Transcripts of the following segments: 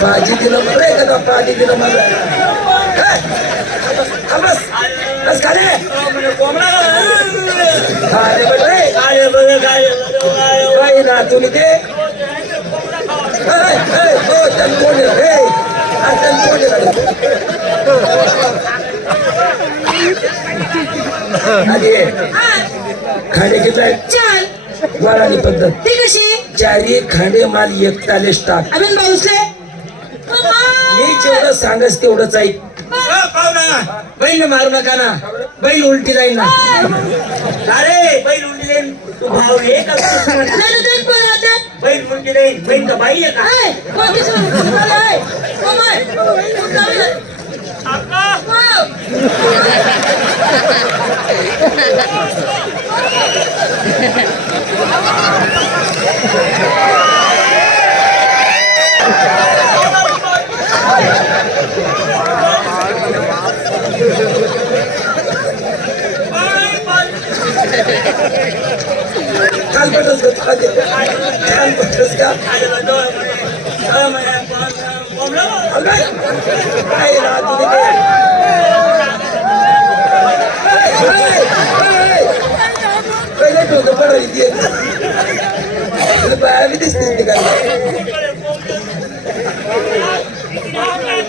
भाजी दिलं मला एखादा पाणी दिलं मला हे? बस. खाली. अरे ना तुम्ही ते कोण कोण खाणे घेतलाय चाल वराणी पद्धत. ती कशी? चारी खांडे माल एकतालेच टाक अभिन भाऊसले? मी जेवढं सांगस तेवढंच ऐक. बैल मारू नका ना. बैल उलटी जाईल ना. अरे बैल उलटी देईन तू भाव रे का बैल उलटी देईन बैल का बाई आहे का? قلبك اسكت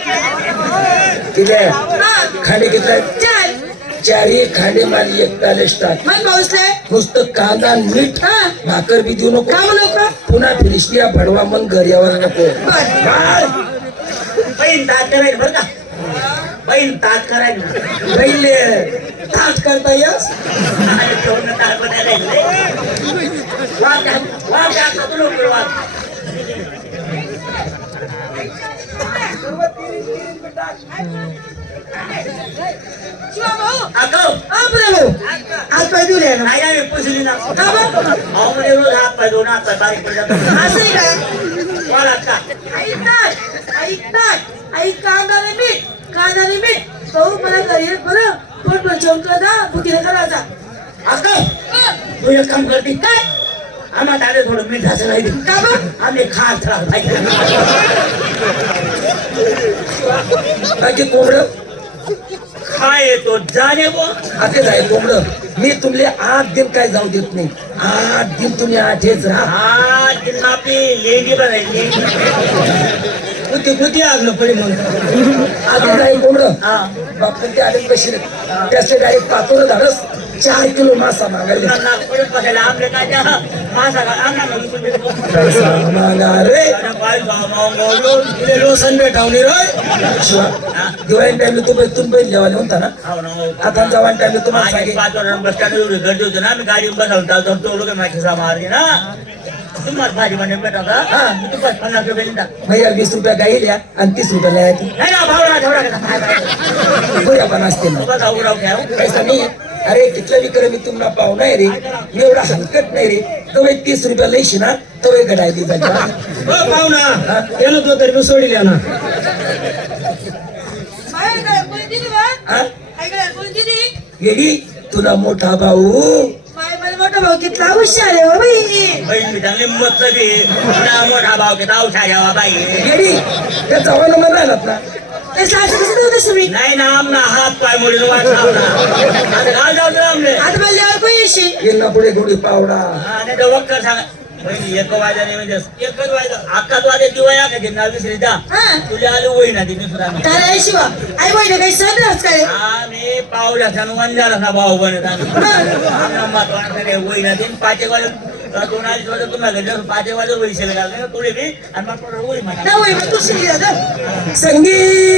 Thank you. काय राहत होते ते? ए, ए, ए. पहिले डोकं पडायला इथे. तुला बाया बी दिसते ते काय. ठीक आहे हा, खाणे घेतलाय चाल चारी खाणे माल एकतालेच टाक नुसतं कांदा मीठ भाकर बी देऊ नको पुन्हा फिनिशलिया भडवा मग घरी यावं नको. बैल तात करायला बरं का बैल तात करायला पहिले ताट करता यस आणि ठेवणं तात बनायला वाद घाल- वाद घाल, नको नको वाद. शिवा भाऊ अगं, हा प्रभू आज पाय दूर आहे ना नाही नाही, पुसली ना का बरं? अहो, म्हणजे रोज हात पाय दोन हात पाय बारीक पडले जातात. असं आहे का वाला का ऐकतात ऐकतात ऐक कांदा मीठ कांदा मीठ भाऊ मला घरी ये बरं पोट भर जेवण कर करायचा अगं, तू एक काम करते. काय? आम्हाला आले थोडं मीठ असं नाही दे. का बरं? आम्ही खात राहत नाही. बाकी कोंबडं? काय येतो जाणे बो. आते जाय कोंबडं? मी तुमले आठ दिन काय जाऊ देत नाही. आठ दिन तुम्ही आठेच राहा. हा तिथं आपली लेंगी बनायची कुठे कुठे आगलं पडे म्हणून आधी जाय कोंबडं? हा. बाप ते आले कशी त्याचे डायरेक्ट पातोर झाडस चार किलो मासा मागायले नागपूर बसायला आपले काय त्या मासा का अंगाला सांगा रे। तुले लोसन भेटावली रे शिवा दिवाळी टाइमला तू तुम्ही बैल जेवायला होता ना? आता जवान टाइमला तुम्हाला सांगे पाच वर्ष बस स्टँड एवढी गर्दी होती ना मी गाडी बसवून चालतो तो लोक माझी मारली ना। तुम्हाला भाजी म्हणे भेटा का हा. तू बस पन्नास रुपये देता भैया वीस रुपया गाईल्या आणि तीस रुपयाला यायची नाही ना भावना ठेवडा का काय करायचं? बऱ्या पण असते ना बस उराव घ्या पैसा नाही अरे कितला विकर मी तुम्हाला पाव नाही रे. मी एवढा हलकट नाही रे. तो एक तीस रुपया लईशी ना तो एक गडाय दी पाहुणा येणं तो तरी सोडील ना दिली हा? दिली गेली? तुला मोठा भाऊ. मोठा भाऊ कितला हुशार आहे हो बाई. बहीण चांगली मोठा भाव घेता औषा घ्यावा बाई. गेली? त्या जवान मन राहिलात ना? ते सासू कसं देऊ तुम्ही नाही ना आमना हात पाय मोडीन वाट लावला आता घाल जाऊ दे आमले आता मला कोणी येशील? गेल ना पुढे गोडी पावडा. नाही तर वक्कर सांगा. बहिणी एक वाजाने म्हणजे एकच वाजा अक्काच वाजे दिवाया का ते नाव विसरी जा. हा. तुला आलो होई ना तिने सुद्धा काय रे शिवा. आई बहिणी काही सण राहत काय? आम्ही पावल्या सांग वंजाला ना भाऊ बनत आम्ही महत्वाचं होई ना तीन पाच एक वाजता दोन अडीच वाजता तुम्हाला घरी. पाच एक वाजता वैसेल घालते तुळे बी. आणि मग होई म्हणा. ना होय मग तू शिकली दादा संगीत.